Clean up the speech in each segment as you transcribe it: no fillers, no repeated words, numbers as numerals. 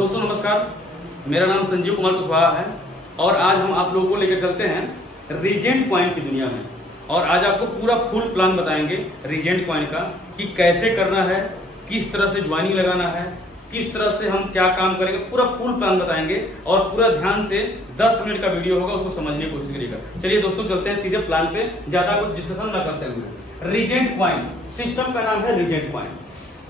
दोस्तों नमस्कार, मेरा नाम संजीव कुमार कुशवाहा है और आज हम आप लोगों को लेकर चलते हैं रीजेंट कॉइन की दुनिया में। और आज आपको पूरा फुल प्लान बताएंगे रीजेंट कॉइन का कि कैसे करना है, किस तरह से ज्वाइनिंग लगाना है, किस तरह से हम क्या काम करेंगे, पूरा फुल प्लान बताएंगे और पूरा ध्यान से 10 मिनट का वीडियो होगा, उसको समझने की कोशिश करिएगा। चलिए दोस्तों चलते हैं सीधे प्लान पे, ज्यादा कुछ डिस्कशन न करते हुए। रीजेंट कॉइन सिस्टम का नाम है रीजेंट कॉइन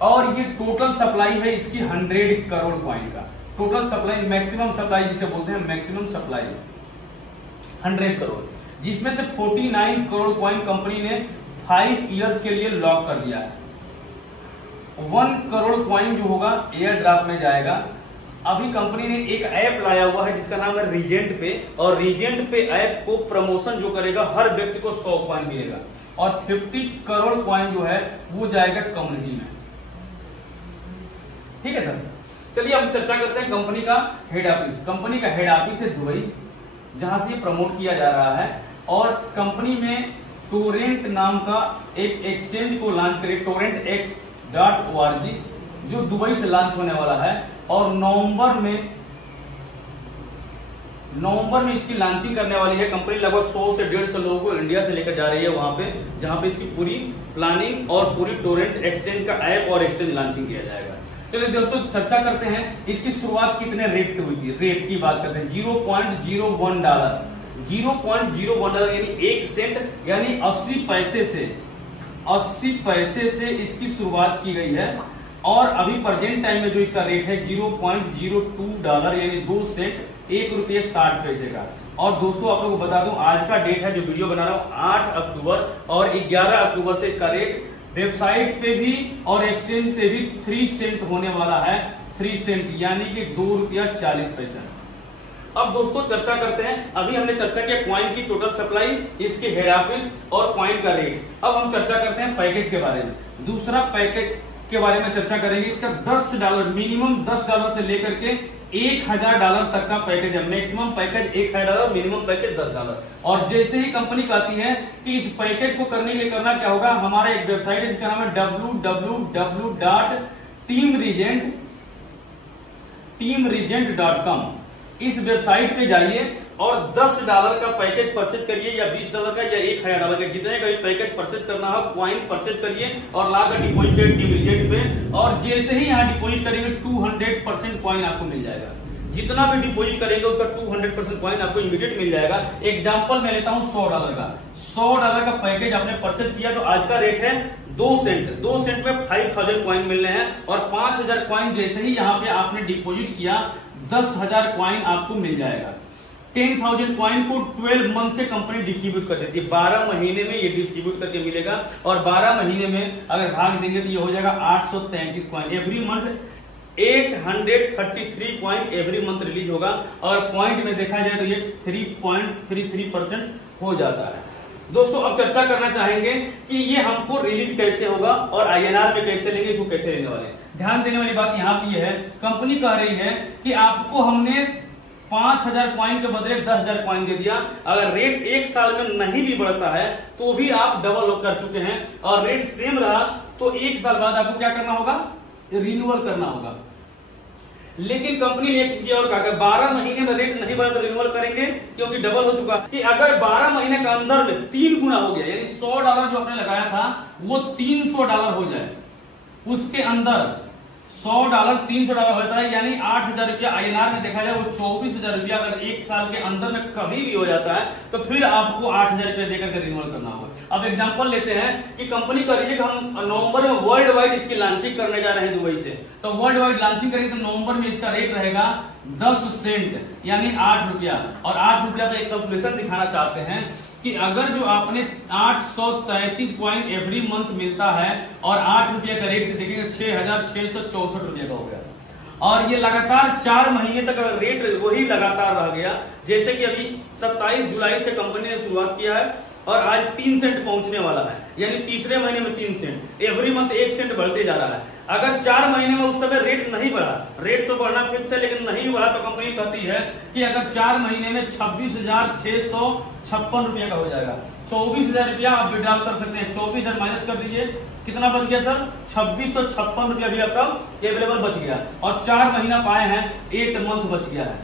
और ये टोटल सप्लाई है इसकी 100 करोड़ कॉइन का। टोटल सप्लाई, मैक्सिमम सप्लाई जिसे बोलते हैं, मैक्सिमम सप्लाई 100 करोड़, जिसमें से 49 करोड़ कॉइन कंपनी ने 5 इयर्स के लिए लॉक कर दिया है। 1 करोड़ कॉइन जो होगा एयर ड्राफ्ट में जाएगा। अभी कंपनी ने एक ऐप लाया हुआ है जिसका नाम है रीजेंट पे, और रीजेंट पे ऐप को प्रमोशन जो करेगा हर व्यक्ति को 100 कॉइन मिलेगा और 50 करोड़ कॉइन जो है वो जाएगा कम्युनिटी में। ठीक है सर, चलिए हम चर्चा करते हैं कंपनी का हेड ऑफिस। कंपनी का हेड ऑफिस है दुबई, जहां से ये प्रमोट किया जा रहा है। और कंपनी में टोरेंट नाम का एक एक्सचेंज को लॉन्च करे, torrentx.org, जो दुबई से लॉन्च होने वाला है। और नवंबर में इसकी लॉन्चिंग करने वाली है कंपनी। लगभग 100 से 150 लोगों को इंडिया से लेकर जा रही है वहां पे, जहां पे इसकी पूरी प्लानिंग और पूरी टोरेंट एक्सचेंज का ऐप और एक्सचेंज लॉन्चिंग किया जाएगा। चलिए दोस्तों चर्चा करते हैं इसकी शुरुआत कितने रेट से हुई थी। रेट की बात करते हैं, $0.01, $0.01 यानी 1 सेंट यानी 80 पैसे से 80 पैसे से इसकी शुरुआत की गई है। और अभी प्रेजेंट टाइम में जो इसका रेट है $0.02 यानी 2 सेंट, ₹1.60 का। और दोस्तों आप लोगों को बता दूं, आज का डेट है जो वीडियो बना रहा हूं 8 अक्टूबर, और 11 अक्टूबर से इसका रेट वेबसाइट पे भी और एक्सचेंज पे भी 3 सेंट होने वाला है। 3 सेंट यानी कि ₹2.40। अब दोस्तों चर्चा करते हैं, अभी हमने चर्चा किया कॉइन की टोटल सप्लाई, इसके हेड ऑफिस और कॉइन का रेट। अब हम चर्चा करते हैं पैकेज के बारे में। दूसरा पैकेज के बारे में चर्चा करेंगे। इसका $10 मिनिमम $10 से लेकर के $1000 तक का पैकेज है। Maximum package $1000, minimum package $10। और जैसे ही कंपनी कहती है कि इस पैकेज को करने के लिए करना क्या होगा, हमारा एक वेबसाइट है जिसका नाम है www.teamregent.com। इस वेबसाइट पे जाइए और $10 का पैकेज परचेज करिए, या $20 का, या $1000 का, जितने का पैकेज परचेज करना हो कॉइन परचेज करिए और लाकर डिपॉजिट टीम रिजेंट पे। और जैसे ही यहाँ डिपॉजिट करेंगे 200% कॉइन आपको मिल जाएगा। जितना भी डिपॉजिट करेंगे उसका 200% कॉइन आपको इमीडिएट मिल जाएगा। एग्जाम्पल मैं लेता हूँ $100 का। $100 का पैकेज आपने परचेज किया तो आज का रेट है 2 सेंट। 2 सेंट में 5000 कॉइन मिलने हैं और 5000 कॉइन जैसे ही यहाँ पे आपने डिपॉजिट किया 10,000 कॉइन आपको मिल जाएगा। 10,000 कॉइन को 12 मंथ से कंपनी डिस्ट्रीब्यूट कर देती है। 12 महीने में ये डिस्ट्रीब्यूट करके मिलेगा और 12 महीने में अगर भाग देंगे तो ये हो जाएगा 833 coin. Every month 833 coin every month release होगा। और पॉइंट में देखा जाए तो ये 3.33% हो जाता है। दोस्तों अब चर्चा करना चाहेंगे कि ये हमको रिलीज कैसे होगा और INR में कैसे लेंगे, इसको कैसे लेने वाले हैं। ध्यान देने वाली बात यहाँ पे है, कंपनी कह रही है कि आपको हमने 5000 कॉइन के बदले 10,000 कॉइन दे दिया। अगर रेट 1 साल में नहीं भी बढ़ता है तो भी आप डबल कर चुके हैं, और रेट सेम रहा तो 1 साल बाद आपको क्या करना होगा, रिन्यूअल करना होगा। लेकिन कंपनी ने एक और कहा 12 महीने में रेट नहीं बढ़ा तो रिन्यूअल करेंगे, क्योंकि डबल हो चुका। कि अगर 12 महीने के अंदर में 3 गुना हो गया, यानी $100 जो आपने लगाया था वो $300 हो जाए, उसके अंदर $100 $300 होता है, यानी 8,000 रुपया INR में देखा जाए वो 24,000 रुपया। अगर 1 साल के अंदर में कभी भी हो जाता है तो फिर आपको 8,000 रुपया देकर के रिन्यूअल करना होगा। अब एग्जांपल लेते हैं कि कंपनी कह रही है कि हम नवंबर में वर्ल्ड वाइड इसकी लॉन्चिंग करने जा रहे हैं दुबई से, तो वर्ल्ड वाइड लॉन्चिंग करेंगे तो नवंबर में इसका रेट रहेगा 10 सेंट यानी 8 रुपया। और 8 रुपया पे एक कैलकुलेशन दिखाना चाहते हैं कि अगर जो आपने 833 कॉइन एवरी मंथ मिलता है और 8 रुपये का रेट से देखेंगे 6,664 रुपये का हो गया। और ये लगातार 4 महीने तक अगर रेट वही लगातार रह गया, जैसे कि अभी 27 जुलाई से कंपनी ने शुरुआत किया है और आज 3 सेंट पहुंचने वाला है, यानी तीसरे महीने में 3 सेंट, एवरी मंथ 1 सेंट बढ़ते जा रहा है। अगर 4 महीने में उस समय रेट नहीं बढ़ा, रेट तो बढ़ना फिक्स है लेकिन नहीं बढ़ा, तो कंपनी कहती है कि अगर 4 महीने में 26,656 रुपये का हो जाएगा। 24,000 रुपया आप विड्रॉल कर सकते हैं। 24,000 माइनस कर दीजिए, कितना बच गया सर? 2656 रुपया भी आपका अवेलेबल बच गया, और 4 महीना पाए हैं, 8 मंथ बच गया है।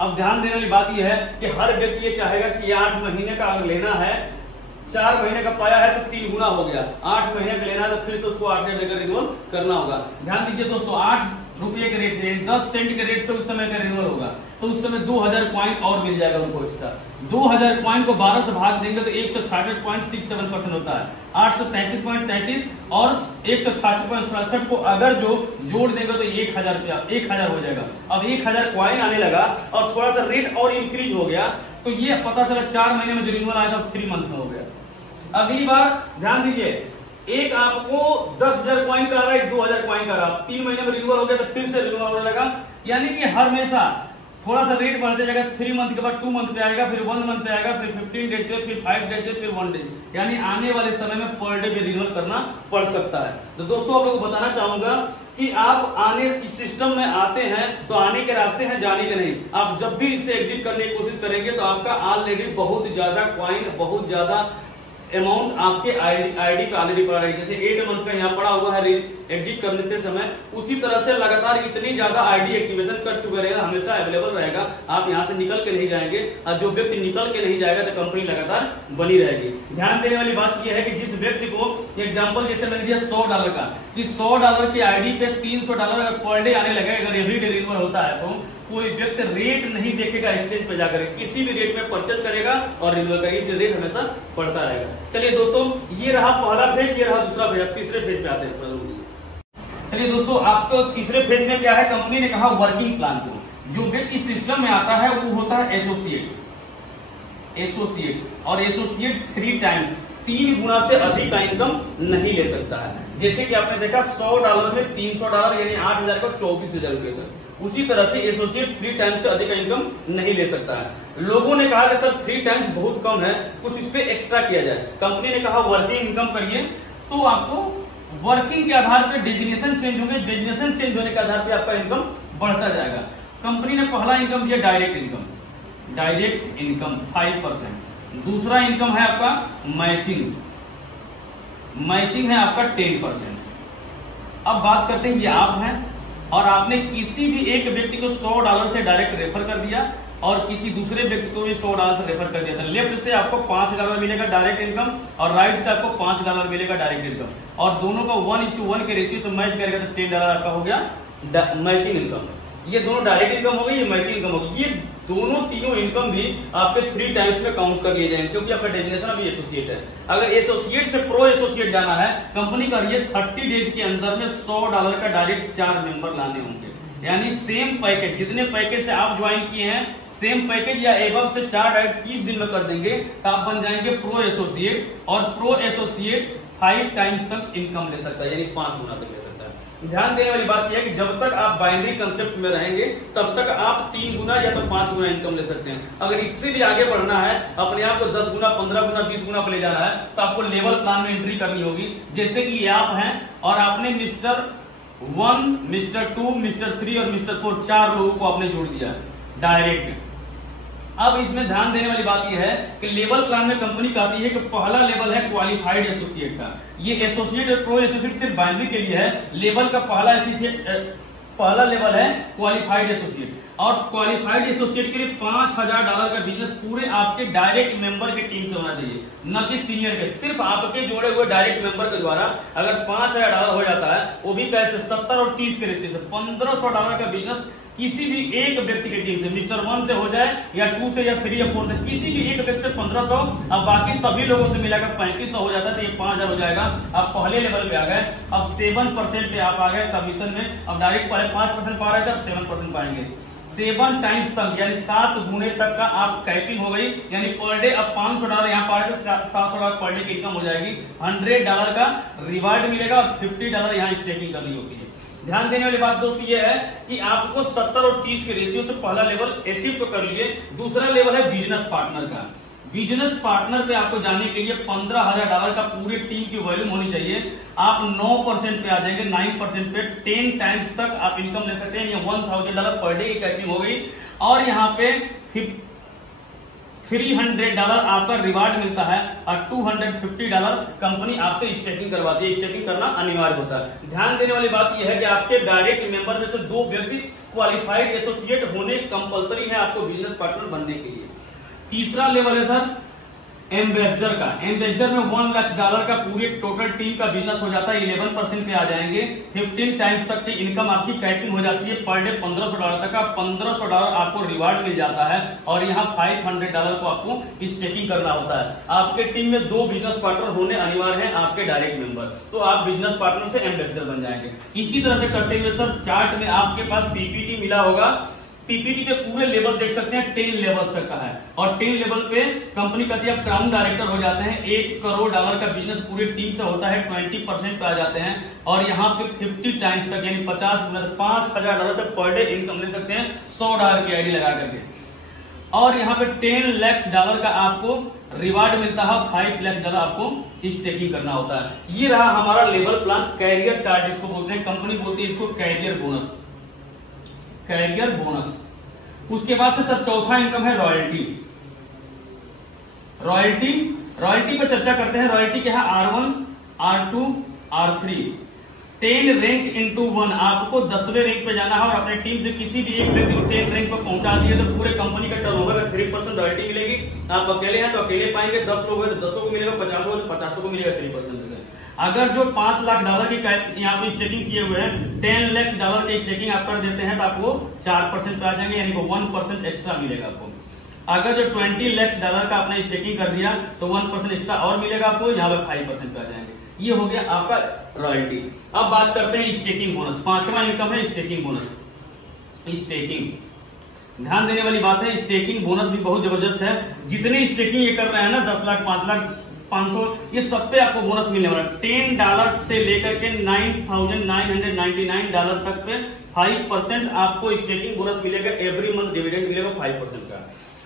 अब ध्यान देने वाली बात यह है कि हर व्यक्ति ये चाहेगा कि 8 महीने का अगर लेना है, 4 महीने का पाया है तो 3 गुना हो गया, 8 महीने का लेना है तो फिर से उसको 8 देकर रिन्यूअल करना होगा। ध्यान दीजिए दोस्तों, 8 रुपये के रेट से 10 सेंट के रेट से उस समय का रिन्यूअल होगा, तो उस समय 2000 कॉइन और मिल जाएगा उनको एक्स्ट्रा। 2000 कॉइन को 12 से भाग देंगे तो 166.67% होता है। 833.33 और 166.67 को अगर जो जोड़ देंगे तो 1000 रुपया 1000 हो जाएगा। अब 1000 कॉइन आने लगा और थोड़ा सा रेट और इंक्रीज हो गया, तो ये पता चला 4 महीने में जो रिन्यूअल आया था 3 मंथ में हो गया। अगली बार ध्यान दीजिए, एक आपको 10,000 कॉइन का आ रहा है, 2,000 कॉइन का आ रहा है, 3 महीने में रिन्यूअल हो गया तो फिर से रिन्यूअल होने लगा। यानी कि हर हमेशा थोड़ा सा रेट बढ़ते जाएगा। 3 मंथ के बाद 2 मंथ पे आएगा, फिर 1 मंथ पे आएगा, फिर 15 डेज पे, फिर 5 डेज पे, फिर 1 डे, यानी आने वाले समय में पर डे भी रिन्यूअल करना पड़ सकता है। तो दोस्तों आप लोगों को बताना चाहूंगा कि आप आने इस सिस्टम में आते हैं तो आने के रास्ते हैं, जाने के नहीं। आप जब भी इससे एग्जिट करने की कोशिश करेंगे तो आपका ऑलरेडी बहुत ज्यादा कॉइन, बहुत ज्यादा अमाउंट आपके आईडी पे ऑलरेडी पड़ा है। जैसे 8 मंथ का यहाँ पड़ा हुआ है एग्जिट करने के समय, उसी तरह से लगातार इतनी ज्यादा आईडी एक्टिवेशन कर चुका रहेगा, हमेशा अवेलेबल रहेगा। आप यहाँ से निकल के नहीं जाएंगे, और जो व्यक्ति निकल के नहीं जाएगा तो कंपनी लगातार बनी रहेगी। ध्यान देने वाली बात यह है कि जिस व्यक्ति को एग्जाम्पल जैसे मैंने दिया $100 का, कि $100 की आईडी पे $300 अगर पर डे आने लगे, अगर एवरी डे रिन्यूअल होता है, तो कोई व्यक्ति रेट नहीं देखेगा, एक्सचेंज पे जाकर किसी भी रेट में परचेज करेगा और रिन्यूअल करेगा, इसलिए रेट हमेशा बढ़ता रहेगा। चलिए दोस्तों, ये रहा पहला फेज, ये रहा दूसरा फेज। अब तीसरे फेज पे आते हैं। चलिए दोस्तों, आपको तीसरे फेज में क्या है, कंपनी ने कहा वर्किंग प्लान को। जो व्यक्ति सिस्टम में आता है वो होता है एसोसिएट, और एसोसिएट 3 टाइम्स 3 गुना से अधिक का इनकम नहीं ले सकता है। जैसे कि आपने देखा $100 में $300 यानी 8,000 का 24,000 रुपए तक, उसी तरह से एसोसिएट 3 टाइम्स से अधिक का इनकम नहीं ले सकता है। लोगों ने कहा कि सर 3 टाइम्स बहुत कम है, कुछ इस पे एक्स्ट्रा किया जाए। कंपनी ने कहा वर्किंग इनकम करिए, तो आपको वर्किंग के आधार पे डेजिग्नेशन चेंज होंगे, डेजिग्नेशन चेंज होने के आधार पे आपका इनकम बढ़ता जाएगा। कंपनी ने पहला इनकम दिया डायरेक्ट इनकम, 5%। दूसरा इनकम है आपका मैचिंग है आपका 10%। अब बात करते हैं, ये आप हैं और आपने किसी भी एक व्यक्ति को $100 से डायरेक्ट रेफर कर दिया और किसी दूसरे व्यक्ति को भी $100 से रेफर कर दिया था। लेफ्ट से आपको $5 मिलेगा डायरेक्ट इनकम और राइट से आपको $5 मिलेगा डायरेक्ट इनकम, और दोनों का 1:1 के रेशियो से मैच करेगा तो $10 आपका हो गया मैचिंग इनकम। ये दोनों डायरेक्ट इनकम हो गई, ये मैचिंग इनकम हो गई। ये दोनों तीनों इनकम भी आपके 3 टाइम्स में काउंट कर लिए जाएंगे, क्योंकि आपका डेजिग्नेशन अभी एसोसिएट है। अगर एसोसिएट से प्रो एसोसिएट जाना है, कंपनी का ये 30 डेज के अंदर में $100 का डायरेक्ट 4 मेंबर लाने होंगे। यानी सेम पैकेज, जितने पैकेज से आप ज्वाइन किए हैं, सेम पैकेज या एबव से 4 डायरेक्ट 30 दिन में कर देंगे तो आप बन जाएंगे प्रो एसोसिएट, और प्रो एसोसिएट 5 टाइम्स तक इनकम ले सकता है, यानी 5 गुना तक ले सकता है। ध्यान देने वाली बात यह है कि जब तक आप बाइनरी कंसेप्ट में रहेंगे तब तक आप 3 गुना या तो 5 गुना इनकम ले सकते हैं। अगर इससे भी आगे बढ़ना है, अपने आप को 10 गुना, 15 गुना, 20 गुना पर ले जाना है, तो आपको लेवल प्लान में एंट्री करनी होगी। जैसे कि ये आप हैं और आपने मिस्टर 1, मिस्टर 2, मिस्टर 3 और मिस्टर 4 4 लोगों को आपने जोड़ दिया डायरेक्ट। अब इसमें ध्यान देने वाली बात यह है कि लेवल प्लान में कंपनी कहती है कि पहला लेवल है क्वालिफाइड एसोसिएट का। ये एसोसिएट और प्रो एसोसिएट सिर्फ बाइनरी के लिए है। लेवल का पहला लेवल है क्वालिफाइड एसोसिएट, और क्वालिफाइड एसोसिएट के लिए $5,000 का बिजनेस पूरे आपके डायरेक्ट मेंबर की टीम से होना चाहिए, न कि सीनियर के। सिर्फ आपके जोड़े हुए डायरेक्ट मेंबर के द्वारा अगर $5,000 हो जाता है, वो भी कैसे 70 और 30 के रेशियो से, $1,500 का बिजनेस किसी भी एक व्यक्ति की टीम से, मिस्टर 1 से हो जाए या 2 से या 3 या 4 से, किसी भी एक व्यक्ति से 1,500, अब बाकी सभी लोगों से मिलाकर 3,500 हो जाता है, तो ये 5,000 हो जाएगा। अब पहले लेवल पे आ गए, अब 7% पे आप आ गए कमीशन में। अब डायरेक्ट पहले 5% पा रहे थे, अब 7% पाएंगे। 7 टाइम्स तक यानी 7 गुने तक का आप कैपिंग हो गई, यानी पर डे अब $500 यहाँ पा रहे थे, $700 पर डे की इनकम हो जाएगी। $100 का रिवार्ड मिलेगा और $50 यहाँ स्टेकिंग करनी होती है। ध्यान देने वाली बात दोस्तों ये है कि आपको 70 और 30 के रेशियो से पहला लेवल अचीव तो कर लिए। दूसरा लेवल है बिजनेस पार्टनर का। बिजनेस पार्टनर पे आपको जाने के लिए $15,000 का पूरी टीम की वॉल्यूम होनी चाहिए। आप 9% पे आ जाएंगे, 9% पे 10 टाइम्स तक आप इनकम ले सकते हैं। ये $1,000 पर डे की कैपिंग हो गई। और यहाँ पे $300 आपका रिवार्ड मिलता है और $250 कंपनी आपसे स्टेकिंग करवाती है। स्टेकिंग करना अनिवार्य होता है। ध्यान देने वाली बात यह है कि आपके डायरेक्ट मेंबर में से 2 व्यक्ति क्वालिफाइड एसोसिएट होने कंपलसरी है आपको बिजनेस पार्टनर बनने के लिए। तीसरा लेवल है सर एम्बेसडर का। एम्बेसडर में $1 लाख का पूरी टोटल टीम का बिजनेस हो जाता है, 11% पे आ जाएंगे। 15 टाइम्स तक की इनकम आपकी कैपिंग हो जाती है, पर डे $1500 तक का $1500 आपको रिवार्ड मिल जाता है और यहाँ $500 को आपको स्टेकिंग करना होता है। आपके टीम में 2 बिजनेस पार्टनर होने अनिवार्य है आपके डायरेक्ट मेंबर, तो आप बिजनेस पार्टनर से एम्बेसडर बन जाएंगे। इसी तरह से करते हुए सर चार्ट में आपके पास पीपीटी मिला होगा। पीपीटी के पूरे लेवल देख सकते हैं, 10 लेवल तक का है और 10 लेवल पे कंपनी कहती है आप क्राउन डायरेक्टर हो जाते हैं। $1 करोड़ का बिजनेस पूरी टीम से होता है, 20% पे आ जाते हैं और यहाँ पे 50 टाइम्स तक यानी $5000 तक पर डे इनकम ले सकते हैं $100 की आईडी लगा करके। और यहाँ पे $10 लाख का आपको रिवार्ड मिलता है, $5 लाख आपको स्टेकिंग करना होता है। ये रहा हमारा लेवल प्लान, कैरियर चार्ट इसको बोलते हैं, कंपनी बोलती है इसको कैरियर बोनस। Career bonus. उसके बाद से सर चौथा इनकम है रॉयल्टी। रॉयल्टी पे चर्चा करते हैं। रॉयल्टी क्या है? R1, R2, R3। 10 rank into 1, आपको 10वें रैंक पे जाना है और अपने टीम से किसी भी एक व्यक्ति को 10 रैंक पे पहुंचा दिए तो पूरे कंपनी का टर्नओवर का 3% रॉयल्टी मिलेगी। आप अकेले हैं तो अकेले पाएंगे, 10 लोग हैं तो 10 को मिलेगा, 50 लोग तो 50 को मिलेगा 3%। अगर जो $5 लाख की यहाँ पे स्टेकिंग किए हुए हैं, $10 लाख की स्टेकिंग आप कर देते हैं तो आपको 4% पे आ जाएंगे, यानी 1% एक्स्ट्रा मिलेगा आपको। अगर जो $20 लाख का आपने स्टेकिंग कर दिया तो 1% एक्स्ट्रा और मिलेगा आपको, यहाँ पे 5% पे आ जाएंगे। ये हो गया आपका रॉयल्टी। अब बात करते हैं स्टेकिंग बोनस। 5वां इनकम है स्टेकिंग बोनस। स्टेकिंग ध्यान देने वाली बात है, स्टेकिंग बोनस भी बहुत जबरदस्त है। जितनी स्टेकिंग ये कर रहे हैं ना, 10 लाख, 5 लाख, 500, ये सब पे आपको बोनस मिलने वाला है। $10 से लेकर के $9,999 तक पे 5% आपको स्टेकिंग बोनस मिलेगा। एवरी मंथ डिविडेंड मिलेगा 5% का।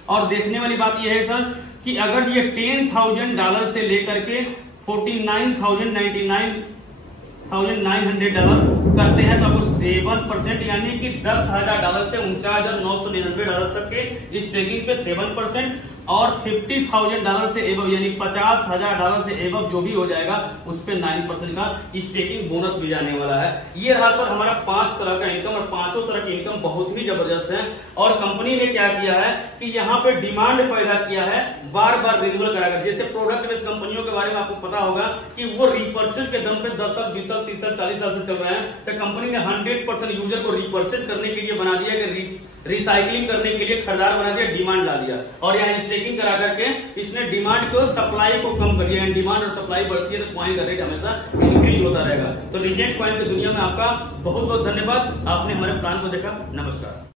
और देखने वाली बात यह है सर कि अगर ये $10,000 से लेकर के $49,999 करते हैं तो आपको 7% यानी कि $10,000 से $49,999 तक के स्टेकिंग पे 7% और $50,000 से एबव यानी $50,000 से एबव जो भी हो जाएगा उस पे 9% का स्टेकिंग बोनस भी जाने वाला है। ये रहा सर हमारा 5 तरह का इनकम और 5 तरह की इनकम बहुत ही जबरदस्त है। और कंपनी ने क्या किया है कि यहाँ पे डिमांड पैदा किया है, बार बार रिन्यूअल कराकर। जैसे प्रोडक्ट बेस्ड कंपनियों के बारे में आपको पता होगा कि वो रिपर्चेज के दम पे 10 साल, 20 साल, 30 साल, 40 साल से चल रहे हैं, तो कंपनी ने 100% यूजर को रिपर्चेज करने के लिए बना दिया, कि रिसाइकलिंग करने के लिए खरीदार बना दिया, डिमांड ला दिया। और यहाँ स्टेकिंग करा करके इसने डिमांड को, सप्लाई को कम कर दिया। डिमांड और सप्लाई बढ़ती है तो कॉइन का रेट हमेशा इंक्रीज होता रहेगा। तो रीजेंट कॉइन की दुनिया में आपका बहुत बहुत धन्यवाद। आपने हमारे प्लान को देखा। नमस्कार।